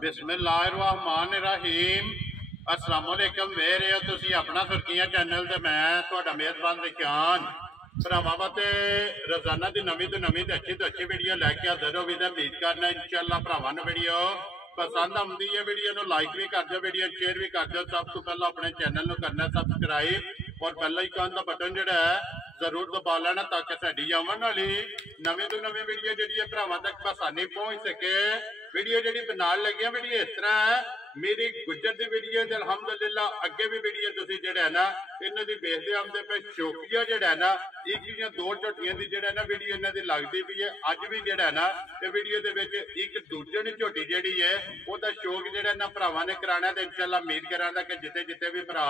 बिस्मिल्लाहिर्रहमानिर्रहीम। अस्सलाम वालेकुम। वे रहे हो तुसी अपना सुर्खियां चैनल ते मैं तुहाडा मेहरबान विख्यान भरावां वास्ते रोजाना की नवीं तो अच्छी वीडियो लैके हाजिर हो। उम्मीद करना इंशाअल्लाह भरावां नूं वीडियो पसंद आउंदी है। वीडियो नूं लाइक भी कर दो, वीडियो शेयर भी कर दो। सब तो पहले अपने चैनल नूं करना सबसक्राइब और बेल आइकन का बटन जिहड़ा है जरूर दबा लेना ताकि साडी आवन वाली नवीं तो नवीं वीडियो जिहड़ी है भरावां तक आसानी पहुंच सके। वीडियो जी बनाने लगे वीडियो इस तरह है, मेरी गुजर की वीडियो अलहमदुलिल्लाह अगे भी वीडियो तुम जो है ना इन्हों की देखते आते पे शौकिया जोड़ा है ना एक या दो झोटियों की जो है ना वीडियो इन्हों की लगती भी है। अज भी जोड़ा है ना ये वीडियो के एक दूजे ने झोटी जी है वह शौक जोड़ा ना भरावां ने कराना। तो इंशाअल्लाह उम्मीद करा कि जिते जिते भी भरा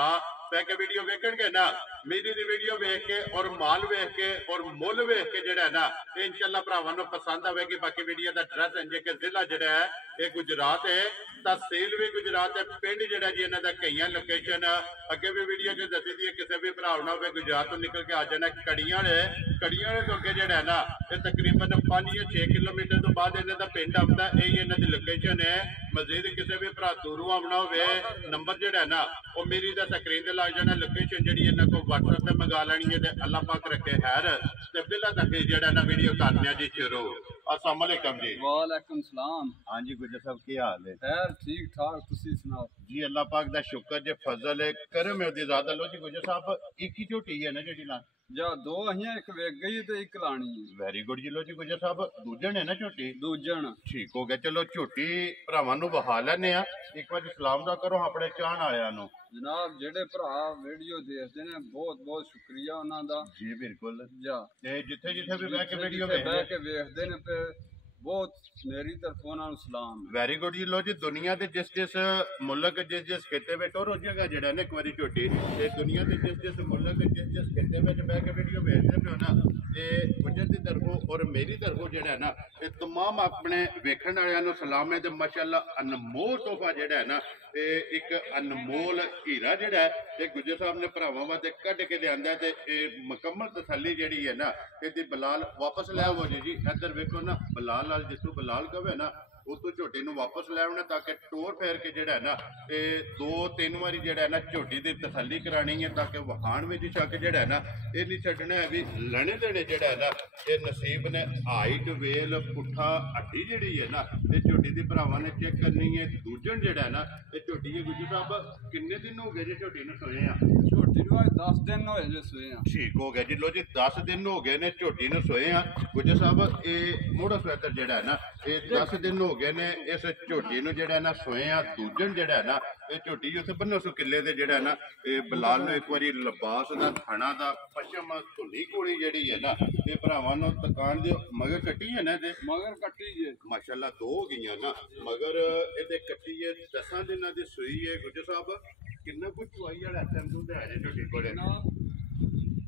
बह के वीडियो वेखणगे ना मेरी दी वीडियो वेख के और माल वेख के और मुल वेख के जोड़ा है ना इंशाअल्लाह भरावां नूं पसंद आएगी। बाकी वीडियो का एड्रैस इंजे के जिला जोड़ा है ये गुजरात है, तहसील भी गुजरात है, पिंड जोड़ा जी इन्हों का कई लोकेशन अगे भी वीडियो जो दसी दी है। किसी भी भरा ना हो गुजरात तो निकल के आ जाना कड़ियां तो अगे जोड़ा है ना ये तकरीबन 5 या 6 किलोमीटर तो बाद इन्हों का पिंड आता है। यही इन्हों की लोकेशन है। मजीद किसी भी भरा दूरों आना हो नंबर जोड़ा है ना वो मेरी स्क्रीन से लग जाना। लोकेशन जी इन्हों को व्हाट्सएप पर मंगा लैनी है। अल्लाह पाक रखे खैर तो बिला तक जोड़ा ना वीडियो करने जी शुरू। अस्सलाम वालेकुम जी। वालेकुम सलाम। हाँ जी गुजर साहब की हाल है? खैर ठीक ठाक तुसी सुनाओ जी। अल्लाह पाक दा शुक्र जे फजल है करम है ज़्यादा। लो जी गुजर साहब एक ही झोटी है ना जी ला जा दो अहियां एक वेग गई ते एक लानी है। वेरी गुड जी। लो जी गुजर साहब दूजन है ना झोटी? दूजन ठीक हो गया। चलो झोटी भरावां नूं बहा लैने आ। एक बार सलाम दा करो अपने चाहण वालियां नूं। जनाब जेडे भरा वीडियो देखते ने बहुत बहुत शुक्रिया उन्हां दा जी बिल्कुल। जा ते जिथे जिथे भी बह के वीडियो वेखदे ने पे बहुत मेरी तरफों उन्हां नूं सलाम। वेरी गुड जी। लो जी दुनिया के जिस जिस मुल्क जिस जिस खिते में टोर हो जाएगा जरा ना एक बार झोटी दुनिया के जिस जिस मुल्क जिस जिस खिते में बह के वीडियो भेजते पे हो ना ये गुजर की तरफों और मेरी तरफों जो है ना ये तमाम अपने वेखण वालियां नूं सलाम है। तो माशाअल्लाह अनमोल तोहफा जो है ना ये एक अनमोल हीरा जोड़ा है ये गुजर साहब ने भरावां वास्ते कढ़ के लिया। तो ये मुकम्मल तसल्ली जी है ना ये बलाल वापस लै आवो जी। इधर वेखो ना बलाल वाल जिसों बलाल कवे ना उतो झोटी नूं वापस लै आना ताकि टोर फेर के जोड़ा है ना ये 2-3 बारी जोड़ा है ना झोटी की तसल्ली करानी है ताकि वखाण में शक जोड़ा है ना ये नहीं छड्डना है भी लने देने जोड़ा है ना ये नसीब ने हाइट वेल पुट्ठा हड्डी जी है ना ये झोटी की भरावां ने चेक करनी है। दूजन जोड़ा है ना ये झोटी है गुजर साहब किन्ने दिन हो गए जी झोटी नूं सोए आ? झोटी नूं 10 दिन होए जे सोए आ। ठीक हो गया जी। लो जी 10 दिन हो गए ने झोटी नूं सोए आ। गुजर साहब ये मोड़ा स्वेटर जोड़ा है ना ये 10 दिन हो गए ने इस झोटी नूं जोड़ा है ना सोए आ। दूजन जोड़ा है ना ये झोटी उत्थे बन्नो सौ किले दे जोड़ा है ना ये बलाल नूं एक बारी लिबास दा थणा दा पश्चिम धुली कोड़ी जिहड़ी है ना ये भरावां नूं तकान दिओ। मगर कट्टी है ना ते मगर कट्टी जे माशाअल्लाह 2 हो गईयां ना मगर इहदे कट्टी है 10 दिनां दी सूई है। गुजर साहब कितना कुछ चुवाई वाला टाइम दूध है जी झोटी कोले?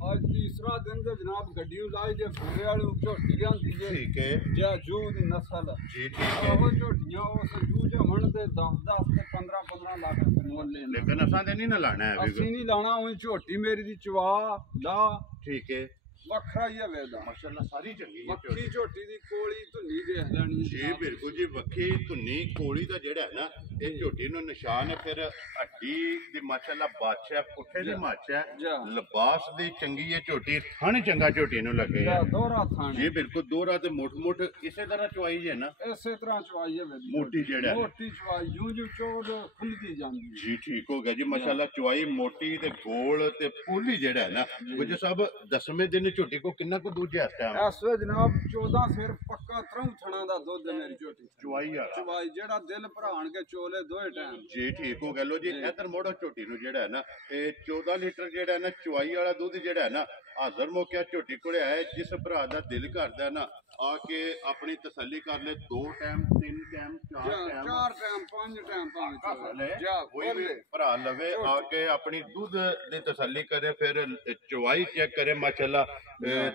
आज तीसरा दिन ते जनाब गड्डी लाई जे पूरे वाली झोटी आंदी जे। ठीक है जे जू दी नस्ल जी। ठीक है वो झोटियां उस जू जे मन ते 10-10 ते 15-15 लाख मोल ले। लेकिन असां ते नहीं ना लाना है अभी असि नहीं लाना हुई झोटी मेरी दी चवा ला। ठीक है वखरा ही है वेदा माशाअल्लाह सारी चंगी है वक्खी झोटी दी कोली धुनी देख लेनी जी बिल्कुल जी। वक्खी धुनी कोली दा जेड़ा है ना ये झोटी नूं निशान है। फिर हड्डी दी माशाअल्लाह बादशाह है पुट्ठे दी माचा है लिबास दी चंगी है झोटी थण चंगा झोटी नूं लगे है दोहरा थान जी बिल्कुल दोहरा ते मुठ इसे तरह चवाई है ना इसे तरह चवाई है वेदी मोटी जेड़ा मोटी चवाई यूं यूं चोड़ खुलदी जांदी जी। ठीक हो गया जी माशाअल्लाह चवाई मोटी ते गोल ते पोली जेड़ा है ना गुजर साहब 10वें दिन झोटी को कितना को दूध है इस टाइम? इस वे जनाब 14 सिर पक्का 3 थणा दा दुध है मेरी झोटी चवाई वाला चवाई जेड़ा दिल भराण के चोले दोए टाइम जी। ठीक हो गया। लो जी इधर मोड़ो झोटी नूं जेड़ा है ना 14 लीटर जेड़ा है ना चवाई वाला दूध जेड़ा है ना हाजर मौके झोटी कोले आए। जिस भरा दा दिल करदा है ना आके अपनी तसल्ली कर ले 2 टाइम 3 टाइम 4 टाइम 5 टाइम कोई भी भरा लवे आके अपनी दूध दी तसल्ली करे फिर चवाई चेक करे माशाअल्लाह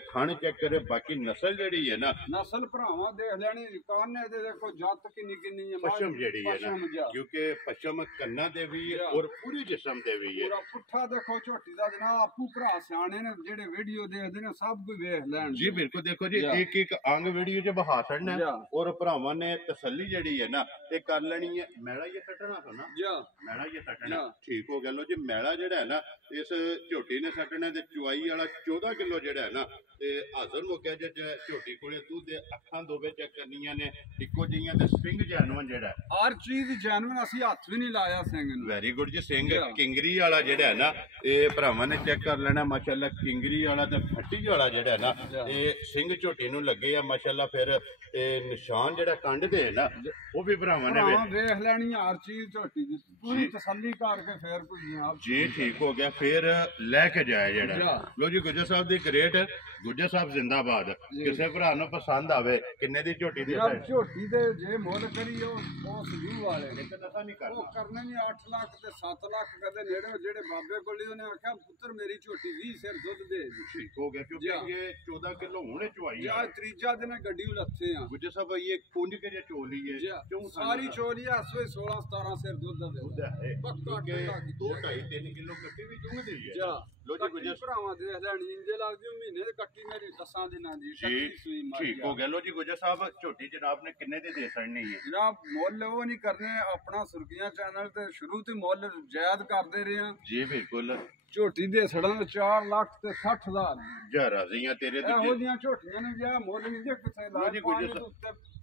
थण चेक करे। बाकी नस्ल जेड़ी है ना नस्ल भरावां देख लैनी काने दे देखो जात किन्नी किन्नी है पश्चिम जेड़ी है ना क्योंकि पश्चिम कन्ना दे भी है और पूरी जिस्म दे भी है। पूरा पुट्ठा देखो झोटी दा जनाब आपू भरा सियाणे ने जेड़े वीडियो देखदे ने सब कोई वेख लैन जी बिल्कुल। देखो जी एक एक ਰੰਗ ਵੀਡੀਓ 'ਚ ਬਹਾ ਛੱਡਣਾ ਜਾ। ਔਰ ਭਰਾਵਾਂ ਨੇ ਤਸੱਲੀ ਜਿਹੜੀ ਹੈ ਨਾ ਇਹ ਕਰ ਲੈਣੀ ਹੈ। ਮੈਲਾ ਇਹ ਸੱਟਣਾ ਤਾਂ ਨਾ ਜਾ ਮੈਲਾ ਇਹ ਸੱਟਣਾ ਜਾ। ਠੀਕ ਹੋ ਗਿਆ। ਲੋ ਜੀ ਮੈਲਾ ਜਿਹੜਾ ਹੈ ਨਾ ਇਸ ਝੋਟੀ ਨੇ ਸੱਟਣਾ ਤੇ ਚੁਆਈ ਵਾਲਾ 14 ਕਿਲੋ ਜਿਹੜਾ ਹੈ ਨਾ ਤੇ ਹਾਜ਼ਰ ਮੁੱਕਿਆ ਜੇ ਝੋਟੀ ਕੋਲੇ ਦੁੱਧ ਦੇ ਅੱਖਾਂ ਦੋਵੇਂ ਚੈੱਕ ਕਰਨੀਆਂ ਨੇ ਇੱਕੋ ਜਿਹੀਆਂ ਤੇ ਸਿੰਘ ਜੈਨੂਨ ਜਿਹੜਾ ਹਰ ਚੀਜ਼ ਜੈਨੂਨ, ਅਸੀਂ ਹੱਥ ਵੀ ਨਹੀਂ ਲਾਇਆ ਸਿੰਘ ਨੂੰ। ਵੈਰੀ ਗੁੱਡ ਜੀ। ਸਿੰਘ ਜਾ। ਕਿੰਗਰੀ ਵਾਲਾ ਜਿਹੜਾ ਹੈ ਨਾ ਇਹ ਭਰਾਵਾਂ ਨੇ ਚੈੱਕ ਕਰ ਲੈਣਾ ਮਾਸ਼ਾਅੱਲਾ। ਕਿੰਗਰੀ ਵਾਲਾ ਤੇ ਫੱਟੀ ਵਾਲਾ ਜਿਹੜਾ ਹੈ ਨਾ ਜਾ। ਇਹ ਸਿੰਘ ਝੋਟੀ ਨੂੰ ਲੱਗੇ ਆ ਮਾਸ਼ਾਅੱਲਾ। ਫਿਰ ਇਹ ਨਿਸ਼ਾਨ ਜਿਹੜਾ ਕੰਡ ਦੇ ਹੈ ਨਾ ਉਹ ਵੀ ਭਰਾਵਾਂ ਨੇ ਭਰਾਵਾਂ ਵੇਖ ਲੈਣੀ ਹਰ ਚੀਜ਼ ਝੋਟੀ ਦੀ ਪੂਰੀ ਤਸੱਲੀ ਕਰਕੇ ਫੇਰ ਕੋਈ ਜਨਾਬ ਜੀ ਠੀਕ ਹੋ ਗਿਆ। ਫਿਰ ਲੈ ਕੇ ਜਾਇਆ ਜਾ। ਜਿਹੜਾ ਲੋ ਜੀ ਗੁੱਜਰ ਸਾਹਿਬ ਦੀ ਗ੍ਰੇਟ ਗੁੱਜਰ ਸਾਹਿਬ ਜ਼ਿੰਦਾਬਾਦ। ਕਿਸੇ ਭਰਾ ਨੂੰ ਪਸੰਦ ਆਵੇ ਕਿੰਨੇ ਦੀ ਝੋਟੀ ਦੀ ਜਨਾਬ ਝੋਟੀ ਦੇ ਜੇ ਮੁੱਲ ਕਰੀ ਉਹ ਸਜੂ ਵਾਲੇ ਨੇ ਪਤਾ ਨਹੀਂ ਕਰਨਾ ਉਹ ਕਰਨੇ ਨਹੀਂ 8 ਲੱਖ ਤੇ 7 ਲੱਖ ਕਦੇ ਨੇੜੇ ਜਿਹੜੇ ਬਾਬੇ ਕੋਲੇ ਉਹਨੇ ਆਖਿਆ ਪੁੱਤਰ ਮੇਰੀ ਝੋਟੀ 20 ਸਿਰ ਦੁੱਧ ਦੇ ਦੀ। ਠੀਕ ਹੋ ਗਿਆ ਕਿਉਂਕਿ ਜਾ। ਇਹ 14 ਕਿਲੋ ਹੁਣੇ ਚੁਆਈ ਜੀ ਆ। ਅੱਜ ਤੀਜਾ ਦਿਨ ਗੱਡੀ ਲੱਥੇ ਆ ਗੁੱਜਰ ਸਾਹਿਬ ਇਹ ਕੁੰਜ ਕੇ ਜੇ ਚੋਲੀ ਹੈ ਜੀ ਸਾਰੀ ਚੋਲੀ ਆ ਸੋਈ 16 17 ਸਿਰ ਦੁੱਧ ਦੇ ਪੱਕਾ ਟੱਕਾ 2 2.5 3 ਕਿਲੋ ਕੱਟੀ ਵੀ ਚੁੰਗਦੀ ਹੈ। ਜਾ ਲੋ ਜੀ ਗੁੱਜਰ ਭਰਾਵਾਂ ਦੇਖ ਲੈਣੀ ਇੰਜੇ ਲੱਗਦੀ ਮਹੀਨੇ ਦੀ ਕੱਟੀ ਮੇਰੀ 10 ਦਿਨਾਂ ਦੀ ਜੀ ਕੱਟੀ ਸੂਈ ਮਾਰੀ ਠੀਕ ਹੋ ਗਿਆ। ਲੋ ਜੀ ਗੁੱਜਰ ਸਾਹਿਬ ਝੋਟੀ ਜਨਾਬ ਨੇ ਕਿੰਨੇ ਦੀ ਦੇ ਸੜਨੀ ਹੈ? ਜਨਾਬ ਮੁੱਲ ਉਹ ਨਹੀਂ ਕਰਨੇ ਆਪਣਾ ਸੁਰਗੀਆਂ ਚੈਨਲ ਤੇ ਸ਼ੁਰੂ ਤੋਂ ਮੁੱਲ ਜਾਇਦ ਕਰਦੇ ਰਹੇ ਆ। ਜੀ ਬਿਲਕੁਲ। ਝੋਟੀ ਦੇ ਸੜਾਂ 4 ਲੱਖ ਤੇ 60,000 ਜਾ ਰਾਜ਼ੀਆਂ ਤੇਰੇ ਇਹੋ ਦੂਜੇ ਜਿਹੀਆਂ ਝੋਟੀਆਂ ਨੇ ਜਿਆ ਮੁੱਲ ਨਹੀਂ ਜੇ ਕਿਸੇ ਦਾ ਲੋ ਜੀ ਗੁੱਜਰ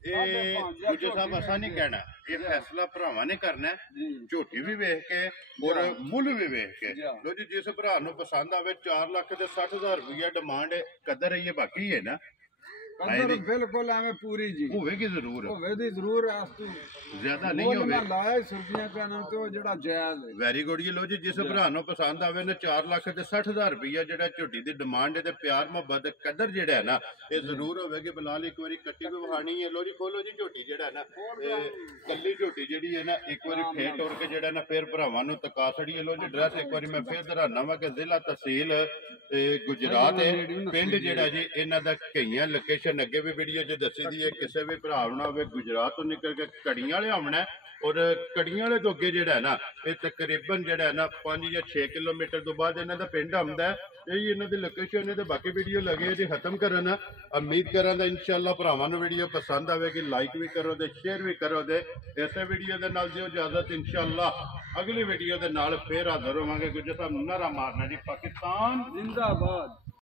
ਇਹ ਗੁੱਜਰ ਸਾਹਿਬ ਅਸਾਂ ਨਹੀਂ ਕਹਿਣਾ ਇਹ ਫੈਸਲਾ ਭਰਾਵਾਂ ਨੇ ਕਰਨਾ ਹੈ। ਜੀ ਝੋਟੀ ਵੀ ਵੇਖ ਕੇ ਔਰ ਮੁੱਲ ਵੀ ਵੇਖ ਕੇ। ਜਾ। ਲੋ ਜੀ ਜਿਸ ਭਰਾ ਨੂੰ ਪਸੰਦ ਆਵੇ 4 ਲੱਖ ਤੇ 60,000 ਰੁਪਇਆ ਡਿਮਾਂਡ ਕਦਰ ਰਹੀ ਹੈ ਬਾਕੀ ਹੈ ਨਾ ਕੰਦਰ ਬਿਲਕੁਲ ਐਵੇਂ ਪੂਰੀ ਜੀ ਹੋਵੇਗੀ ਜ਼ਰੂਰ ਹੋਵੇ ਦੀ ਜ਼ਰੂਰ ਐਸ ਤੋਂ ਜ਼ਿਆਦਾ ਨਹੀਂ ਮੁੱਲ ਹੋਵੇ। ਮੈਂ ਲਾਇਆ ਹੀ ਸੁਰਗੀਆਂ ਚੈਨਲ ਤੇ ਉਹ ਜਿਹੜਾ ਜਾਇਜ਼ ਹੈ। ਵੈਰੀ ਗੁੱਡ ਜੀ। ਲੋ ਜੀ ਜਿਸ ਭਰਾ ਨੂੰ ਪਸੰਦ ਆਵੇ ਨੇ 4 ਲੱਖ ਤੇ 60,000 ਰੁਪਇਆ ਜਿਹੜਾ ਝੋਟੀ ਦੀ ਡਿਮਾਂਡ ਹੈ ਤੇ ਪਿਆਰ ਮੁਹੱਬਤ ਕਦਰ ਜਿਹੜਾ ਹੈ ਨਾ ਇਹ ਜ਼ਰੂਰ ਹੋਵੇਗੀ। ਬਲਾਲ ਇੱਕ ਵਾਰੀ ਕੱਟੀ ਵੀ ਵਹਾਣੀ ਹੈ। ਲੋ ਜੀ ਖੋਲੋ ਜੀ ਝੋਟੀ ਜਿਹੜਾ ਨਾ ਇਹ ਕੱਲੀ ਝੋਟੀ ਜਿਹੜੀ ਹੈ ਨਾ ਇੱਕ ਵਾਰੀ ਫੇਰ ਟੁਰ ਕੇ ਜਿਹੜਾ ਨਾ ਫਿਰ ਭਰਾਵਾਂ ਨੂੰ ਤਕਾ ਛੜੀ ਹੈ। ਲੋ ਜੀ ਡਰੈਸ ਇੱਕ ਵਾਰੀ ਮੈਂ ਫੇਰ ਦਰਾਨਾ ਵਾ ਕਿ ਜ਼ਿਲ੍ਹਾ ਤਹਿਸੀਲ ਗੁਜਰਾਤ ਹੈ ਪਿੰਡ ਜਿਹੜਾ ਜੀ ਇਹਨਾਂ ਦਾ ਕਈਆਂ ਲੋਕੇਸ਼ਨ ਅੱਗੇ ਵੀ ਵੀਡੀਓ 'ਚ ਦੱਸੀ ਦੀ ਹੈ। ਕਿਸੇ ਵੀ ਭਰਾ ਨੂੰ ਹੋਵੇ ਗੁਜਰਾਤ ਤੋਂ ਨਿਕਲ ਕੇ ਕੜੀਆਂ ਵਾਲੇ ਆਉਣਾ ਔਰ ਕੜੀਆਂ ਵਾਲੇ ਤੋਂ ਅੱਗੇ ਜਿਹੜਾ ਹੈ ਨਾ ਇਹ ਤਕਰੀਬਨ ਜਿਹੜਾ ਹੈ ਨਾ 5 ਜਾਂ 6 ਕਿਲੋਮੀਟਰ ਤੋਂ ਬਾਅਦ ਇਹਨਾਂ ਦਾ ਪਿੰਡ ਆਉਂਦਾ ਹੈ। ਇਹ ਇਹਨਾਂ ਦੀ ਲੋਕੇਸ਼ਨ ਹੈ ਤੇ ਬਾਕੀ ਵੀਡੀਓ ਲੱਗੇ ਜੀ ਖਤਮ ਕਰਨ। ਉਮੀਦ ਕਰਾਂ ਦਾ ਇਨਸ਼ਾਅੱਲਾ ਭਰਾਵਾਂ ਨੂੰ ਵੀਡੀਓ ਪਸੰਦ ਆਵੇਗੀ। ਲਾਈਕ ਵੀ ਕਰੋ ਤੇ ਸ਼ੇਅਰ ਵੀ ਕਰੋ ਤੇ ਇਸੇ ਵੀਡੀਓ ਦੇ ਨਾਲ ਦਿਓ ਇਜਾਜ਼ਤ। ਇਨਸ਼ਾਅੱਲਾ ਅਗਲੀ ਵੀਡੀਓ ਦੇ ਨਾਲ ਫੇਰ ਹਾਜ਼ਰ ਹੋਵਾਂਗੇ। ਗੁੱਜਰ ਸਾਹਿਬ ਨਾਰਾ ਮਾਰਨਾ ਜੀ ਪਾਕਿਸਤਾਨ ਜ਼ਿੰਦਾਬਾਦ।